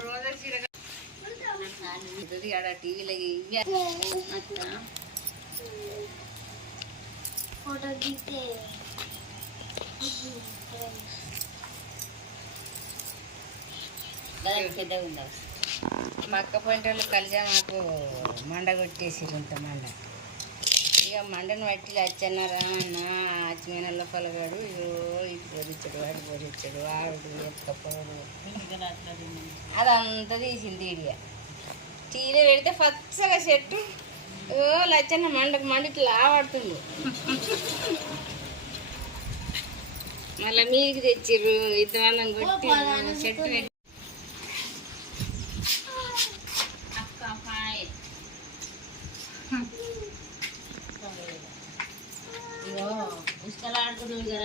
రోజా చీర ఆడ టీవీలో ఫోటో దిగితే పెద్దగా ఉందా మా అక్క పోయిన వాళ్ళు కలిసి మాకు మండ కొట్టేసిరు ఇంత మండ ఇక మండను పట్టి వచ్చన్నారా అన్న అచ్చిమైన పలగాడు ఇటు బోధించాడు వాడు బోధించాడు ఆవిడు ఎత్తుకపోడు అదంతా తీసింది ఇడిగా టీలో పెడితే పచ్చగా చెట్టు లచ్చన్న మండకు మండి ఇట్లా ఆడుతుండు మళ్ళీ మీకు తెచ్చిర్రు ఇద్దరు కొట్టి చెట్టు పెట్టి ఇష్టలాడుతుంది కదా